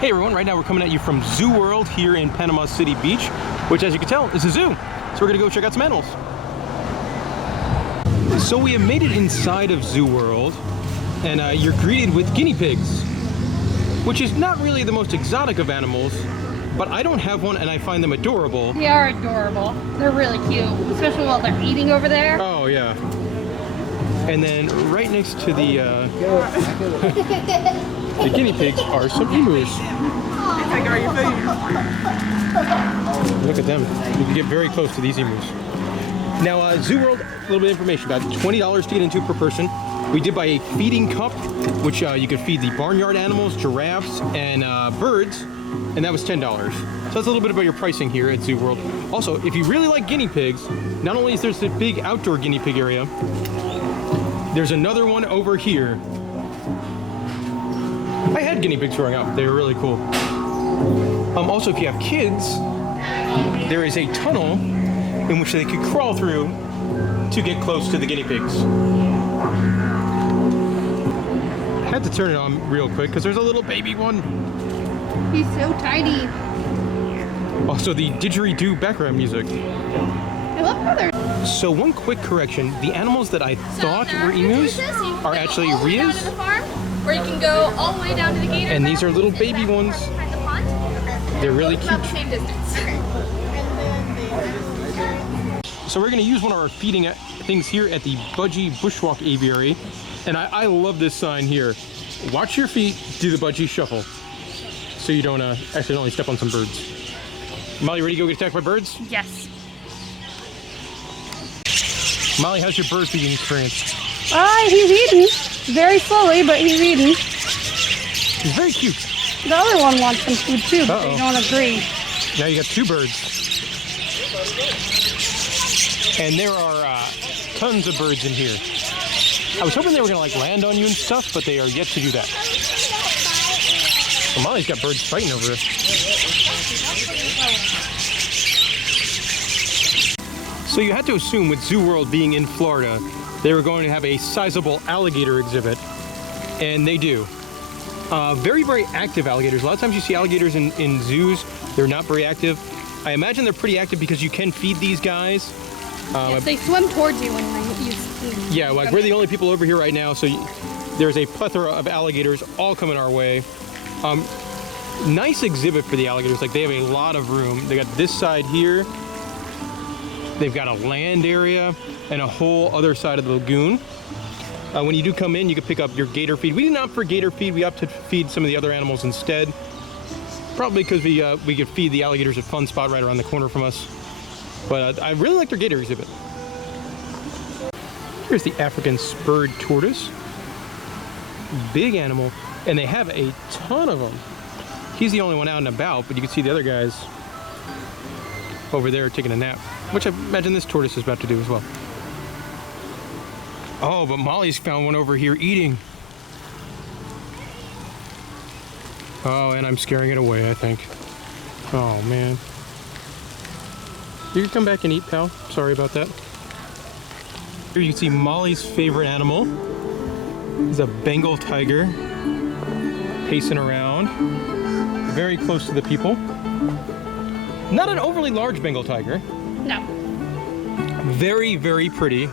Hey everyone, right now we're coming at you from Zoo World here in Panama City Beach, which as you can tell is a zoo. So we're gonna go check out some animals. So we have made it inside of Zoo World, and you're greeted with guinea pigs, which is not really the most exotic of animals, but I don't have one and I find them adorable. They are adorable. They're really cute, especially while they're eating over there. Oh yeah. And then right next to the the guinea pigs are some emus. Look at them. You can get very close to these emus. Now, Zoo World, a little bit of information about it. $20 to get into per person. We did buy a feeding cup, which you could feed the barnyard animals, giraffes, and birds, and that was $10. So that's a little bit about your pricing here at Zoo World. Also, if you really like guinea pigs, not only is there a big outdoor guinea pig area, there's another one over here. I had guinea pigs growing up. They were really cool. Also, if you have kids, there is a tunnel in which they could crawl through to get close to the guinea pigs. I had to turn it on real quick because there's a little baby one. He's so tiny. Also, the didgeridoo background music. I love how they're... So one quick correction, the animals that I thought were emus are actually rheas. Or you can go all the way down to the gator. And these are little baby ones. Behind the pond. They're really cute. About the same distance. So we're going to use one of our feeding things here at the Budgie Bushwalk Aviary. And I love this sign here. Watch your feet, do the budgie shuffle. So you don't accidentally step on some birds. Molly, ready to go get attacked by birds? Yes. Molly, how's your bird feeding experience? He's eating. Very slowly, but he's eating. He's very cute. The other one wants some food too, but they don't agree. Now you got two birds. And there are tons of birds in here. I was hoping they were gonna land on you and stuff, but they are yet to do that. Well, Molly's got birds fighting over it. So you had to assume with Zoo World being in Florida, they were going to have a sizable alligator exhibit, and they do. Very, very active alligators. A lot of times you see alligators in zoos, they're not very active. I imagine they're pretty active because you can feed these guys. Yes, they swim towards you when you yeah, like we're the only people over here right now, so there's a plethora of alligators all coming our way. Nice exhibit for the alligators. Like, they have a lot of room. They got this side here. They've got a land area and a whole other side of the lagoon. When you do come in, you can pick up your gator feed. We didn't opt for gator feed. We opted to feed some of the other animals instead. Probably because we could feed the alligators at Fun Spot right around the corner from us. But I really like their gator exhibit. Here's the African spurred tortoise. Big animal, and they have a ton of them. He's the only one out and about, but you can see the other guys over there taking a nap, which I imagine this tortoise is about to do as well. Oh, but Molly's found one over here eating. Oh, and I'm scaring it away, I think. Oh, man. You can come back and eat, pal. Sorry about that. Here you can see Molly's favorite animal. It's a Bengal tiger, pacing around, very close to the people. Not an overly large Bengal tiger. No. Very, very pretty.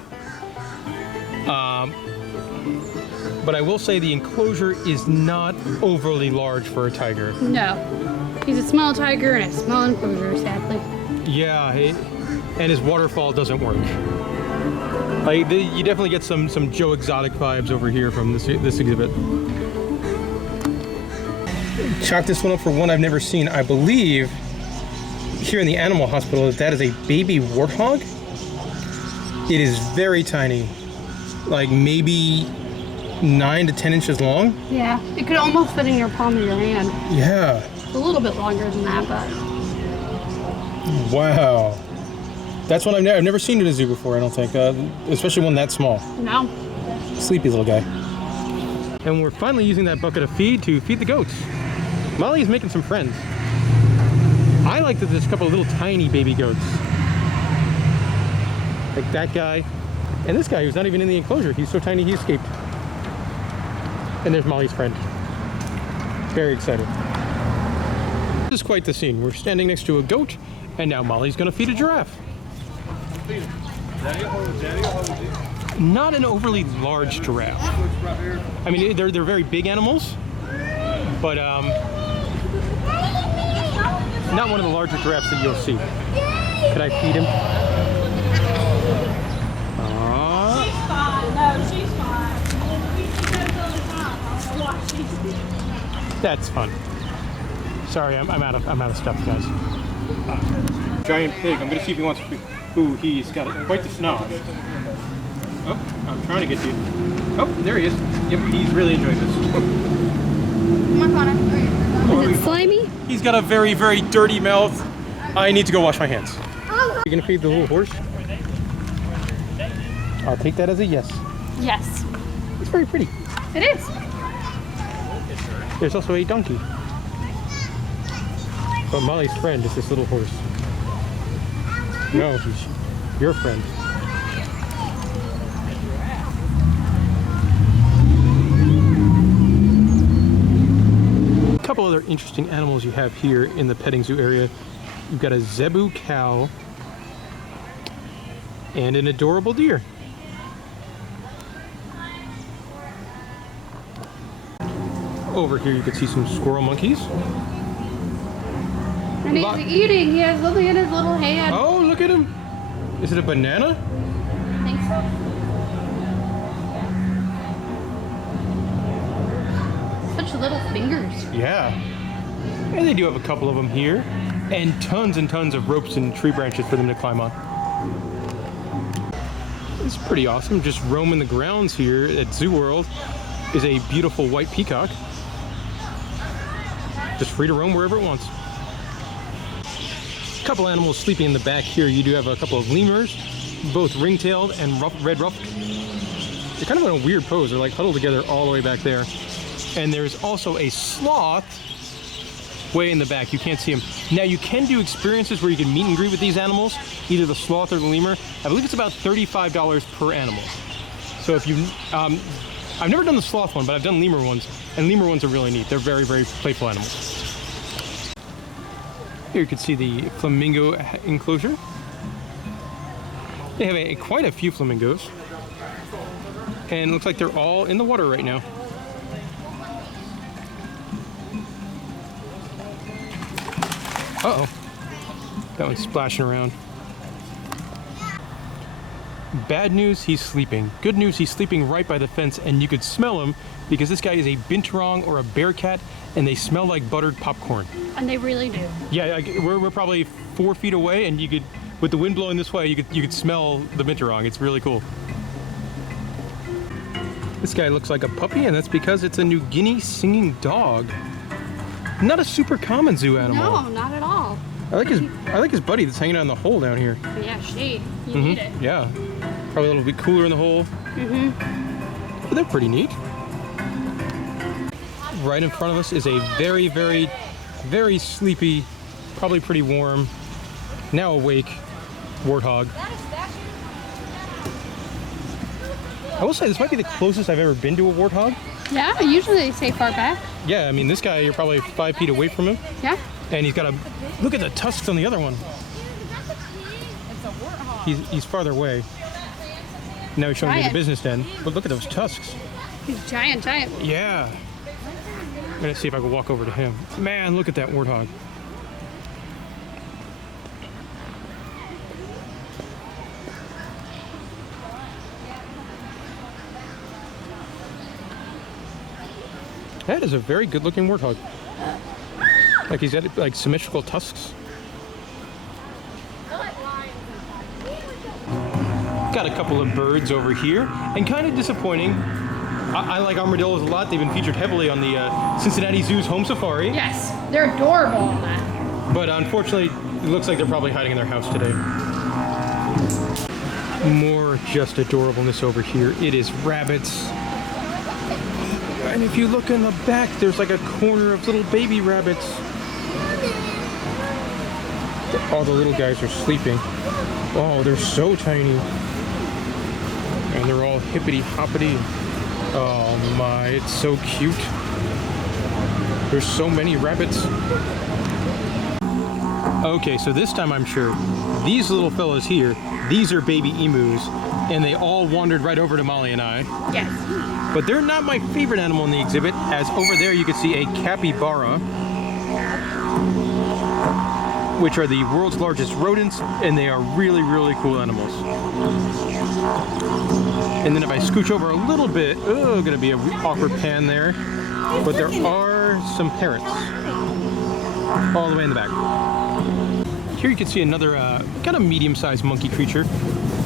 But I will say the enclosure is not overly large for a tiger. No. He's a small tiger and a small enclosure, sadly. Yeah, and his waterfall doesn't work. Like, you definitely get some Joe Exotic vibes over here from this exhibit. Chalk this one up for one I've never seen. I believe here in the animal hospital that is a baby warthog. It is very tiny, like maybe 9 to 10 inches long. Yeah, it could almost fit in your palm of your hand. Yeah. It's a little bit longer than that, but... Wow. That's one I've never seen at a zoo before, I don't think. Especially one that small. No. Sleepy little guy. And we're finally using that bucket of feed to feed the goats. Molly is making some friends. I like that there's a couple of little tiny baby goats. Like that guy. And this guy who's not even in the enclosure. He's so tiny he escaped. And there's Molly's friend. Very excited. is quite the scene. We're standing next to a goat, and now Molly's gonna feed a giraffe. Not an overly large giraffe. I mean, they're very big animals, but not one of the larger giraffes that you'll see. Can I feed him? She's fine. That's fun. Sorry, I'm out of stuff, guys. Giant pig. I'm gonna see if he wants to. Ooh, he's got quite the snob. Oh, I'm trying to get you. Oh, there he is. Yep, he's really enjoying this. Come on, Connor. Is it slimy? He's got a very, very dirty mouth. I need to go wash my hands. You gonna feed the little horse? I'll take that as a yes. Yes. It's very pretty. It is. There's also a donkey. But Molly's friend is this little horse. No, he's your friend. A couple other interesting animals you have here in the petting zoo area. You've got a zebu cow and an adorable deer. Over here you can see some squirrel monkeys. And he's eating. He has something in his little hand. Oh, look at him. Is it a banana? I think so. Such little fingers. Yeah. And they do have a couple of them here. And tons of ropes and tree branches for them to climb on. It's pretty awesome. Just roaming the grounds here at Zoo World is a beautiful white peacock. Just free to roam wherever it wants. A couple animals sleeping in the back here. You do have a couple of lemurs, both ring-tailed and red-ruffed. They're kind of in a weird pose. They're like huddled together all the way back there. And there's also a sloth way in the back. You can't see him. Now you can do experiences where you can meet and greet with these animals, either the sloth or the lemur. I believe it's about $35 per animal. So if you, I've never done the sloth one, but I've done lemur ones, and lemur ones are really neat. They're very, very playful animals. Here you can see the flamingo enclosure. They have quite a few flamingos, and it looks like they're all in the water right now. Uh-oh. That one's splashing around. Bad news, he's sleeping. Good news, he's sleeping right by the fence, and you could smell him because this guy is a binturong or a bear cat, and they smell like buttered popcorn. And they really do. Yeah, we're probably 4 feet away, and you could, with the wind blowing this way, you could smell the binturong. It's really cool. This guy looks like a puppy, and that's because it's a New Guinea singing dog. Not a super common zoo animal. No, not at all. I like his buddy that's hanging out in the hole down here. Yeah, shade. You need it. Yeah. Probably a little bit cooler in the hole. But they're pretty neat. Right in front of us is a very, very, very sleepy, probably pretty warm, now awake warthog. I will say this might be the closest I've ever been to a warthog. Yeah, usually they stay far back. Yeah, I mean, this guy, you're probably 5 feet away from him. Yeah. And he's got a, look at the tusks on the other one. He's farther away. Now he's showing me the business den. But look at those tusks. He's giant, giant. Yeah. I'm gonna see if I can walk over to him. Man, look at that warthog. That is a very good looking warthog. Like he's got like symmetrical tusks. Got a couple of birds over here, and kind of disappointing. I like armadillos a lot. They've been featured heavily on the Cincinnati Zoo's Home Safari. Yes, they're adorable on that. But unfortunately, it looks like they're probably hiding in their house today. More just adorableness over here. It is rabbits. And if you look in the back, there's like a corner of little baby rabbits. All the little guys are sleeping. Oh, they're so tiny. And they're all hippity-hoppity. Oh my, it's so cute. There's so many rabbits. Okay, so this time I'm sure these little fellows here, these are baby emus, and they all wandered right over to Molly and I. Yes. But they're not my favorite animal in the exhibit, as over there you can see a capybara, which are the world's largest rodents, and they are really, really cool animals. And then if I scooch over a little bit, oh, gonna be an awkward pan there. But there are some parrots all the way in the back. Here you can see another kind of medium-sized monkey creature.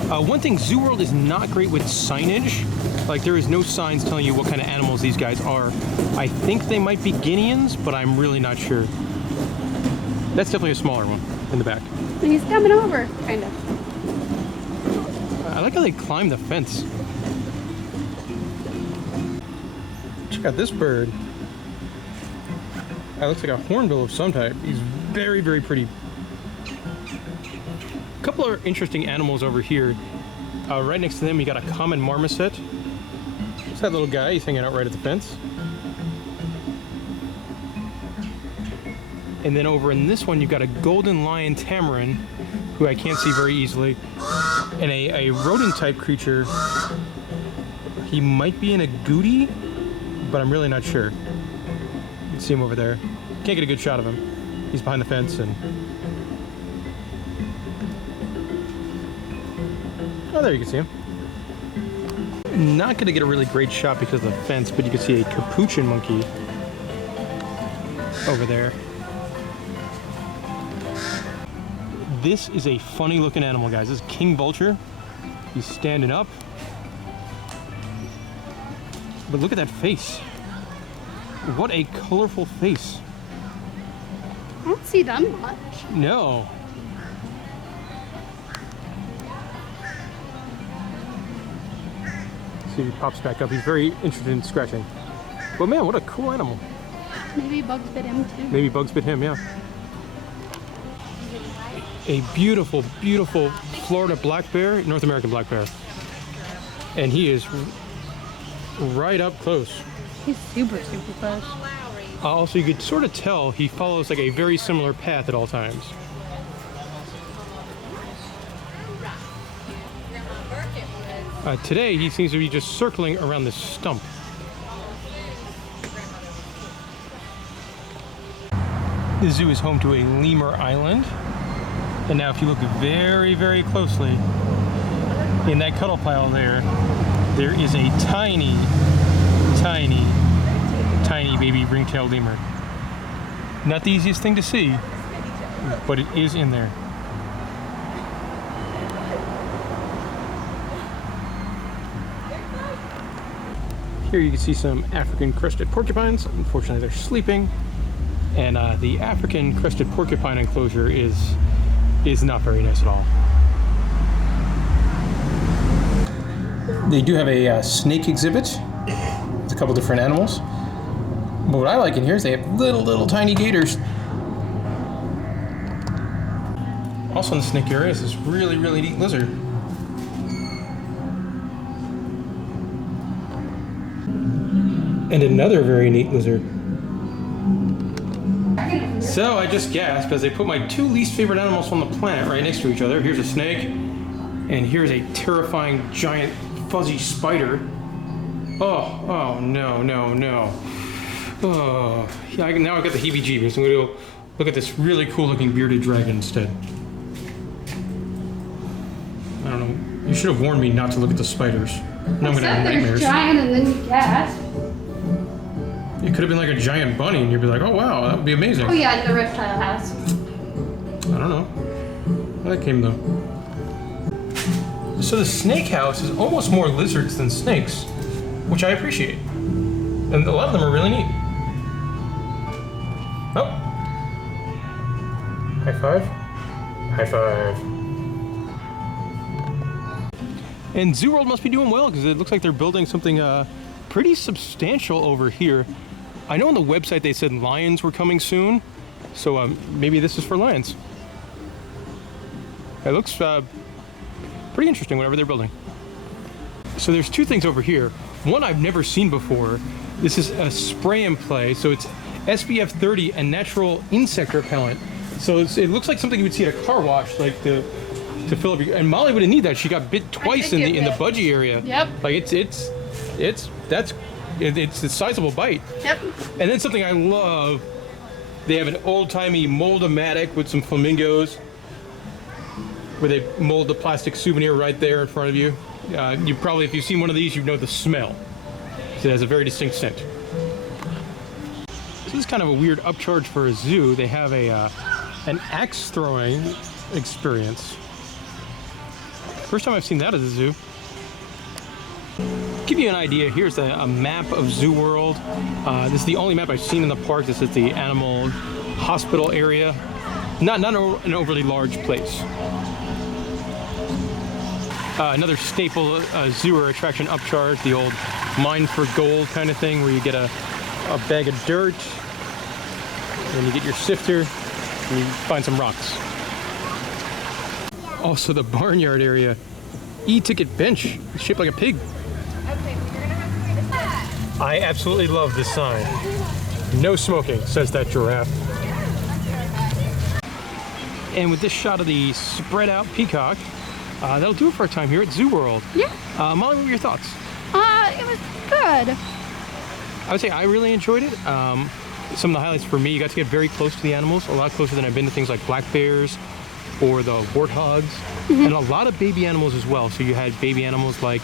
One thing, Zoo World is not great with signage. Like, there is no signs telling you what kind of animals these guys are. I think they might be Guineans, but I'm really not sure. That's definitely a smaller one in the back. He's coming over, kind of. I like how they climb the fence. Check out this bird. That looks like a hornbill of some type. He's very, very pretty. A couple of interesting animals over here. Right next to them, you got a common marmoset. It's that little guy. He's hanging out right at the fence. And then over in this one, you've got a golden lion tamarin, who I can't see very easily, and a rodent-type creature. He might be in a goody, but I'm really not sure. You can see him over there. Can't get a good shot of him. He's behind the fence, and oh, there you can see him. Not gonna get a really great shot because of the fence, but you can see a capuchin monkey over there. This is a funny looking animal, guys. This is king vulture. He's standing up. But look at that face. What a colorful face. I don't see them much. No. See if he pops back up. He's very interested in scratching. But man, what a cool animal. Maybe bugs bit him too. Maybe bugs bit him, yeah. A beautiful, beautiful Florida black bear, North American black bear. And he is right up close. He's super, super close. Also, you could sort of tell he follows like a very similar path at all times. Today, he seems to be just circling around this stump. The zoo is home to a lemur island. And now if you look very, very closely, in that cuddle pile there, there is a tiny, tiny, tiny baby ring-tailed lemur. Not the easiest thing to see, but it is in there. Here you can see some African crested porcupines. Unfortunately, they're sleeping. And the African crested porcupine enclosure is not very nice at all. They do have a snake exhibit with a couple different animals. But what I like in here is they have little tiny gators. Also in the snake area is this really neat lizard. And another very neat lizard. So I just gasped as they put my two least favorite animals on the planet right next to each other. Here's a snake, and here's a terrifying giant fuzzy spider. Oh no. Oh, yeah, now I've got the heebie-jeebies. I'm gonna go look at this really cool looking bearded dragon instead. I don't know. You should have warned me not to look at the spiders. Now I'm gonna have nightmares. Giant and then you gasped. It could have been like a giant bunny, and you'd be like, "Oh wow, that would be amazing." Oh yeah, in the reptile house. I don't know. Where that came though. So the snake house is almost more lizards than snakes, which I appreciate, and a lot of them are really neat. Oh, high five, high five. And Zoo World must be doing well because it looks like they're building something pretty substantial over here. I know on the website they said lions were coming soon, so maybe this is for lions. It looks pretty interesting, whatever they're building. So there's two things over here. One I've never seen before. This is a spray and play, so it's SPF 30 and natural insect repellent. So it looks like something you would see at a car wash, like to fill up. And Molly wouldn't need that. She got bit twice in the budgie area. Yep. Like it's a sizable bite. Yep. And then something I love, they have an old-timey mold-o-matic with some flamingos, where they mold the plastic souvenir right there in front of you. You probably, if you've seen one of these, you know the smell. So it has a very distinct scent. This is kind of a weird upcharge for a zoo. They have an axe throwing experience. First time I've seen that at the zoo. Give you an idea, here's a map of Zoo World. This is the only map I've seen in the park. This is the animal hospital area. Not an overly large place. Another staple zoo or attraction upcharge, the old mine for gold kind of thing, where you get a bag of dirt, and you get your sifter, and you find some rocks. Also the Barnyard area, e-ticket bench, it's shaped like a pig. I absolutely love this sign. No smoking, says that giraffe. And with this shot of the spread out peacock, that'll do it for our time here at Zoo World. Yeah. Molly, what were your thoughts? It was good. I would say I really enjoyed it. Some of the highlights for me, you got to get very close to the animals, a lot closer than I've been to things like black bears or the warthogs, and a lot of baby animals as well. So you had baby animals like,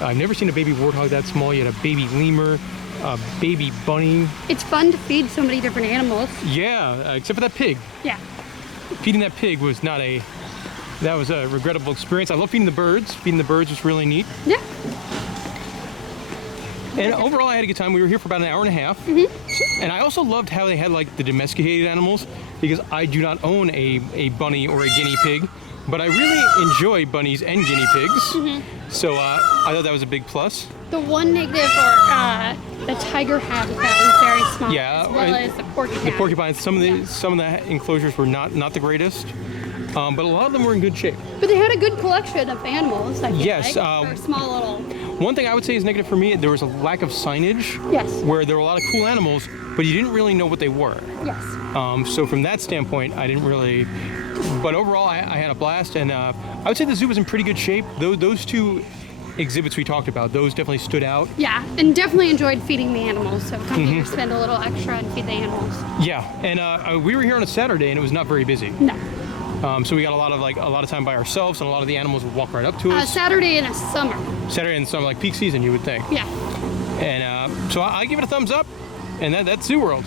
I've never seen a baby warthog that small. You had a baby lemur, a baby bunny. It's fun to feed so many different animals. Yeah, except for that pig. Yeah. Feeding that pig was that was a regrettable experience. I love feeding the birds. Feeding the birds was really neat. Yeah. And overall, I had a good time. We were here for about an hour and a half. And I also loved how they had like the domesticated animals, because I do not own a bunny or a guinea pig, but I really enjoy bunnies and guinea pigs. So I thought that was a big plus. The one negative for the tiger habitat was very small. Yeah, as well as the porcupine. The porcupines, some of the enclosures were not the greatest, but a lot of them were in good shape. But they had a good collection of animals, I feel Yes, like, for a small little... One thing I would say is negative for me, there was a lack of signage. Yes. Where there were a lot of cool animals, but you didn't really know what they were. Yes. So from that standpoint, I didn't really, but overall I had a blast, and I would say the zoo was in pretty good shape. Those two exhibits we talked about, those definitely stood out. Yeah, and definitely enjoyed feeding the animals, so come here, spend a little extra and feed the animals. Yeah, and we were here on a Saturday and it was not very busy. No. So we got a lot of time by ourselves, and a lot of the animals would walk right up to us. Saturday in the summer. Saturday in the summer, like peak season, you would think. Yeah. And so I give it a thumbs up, and that's Zoo World.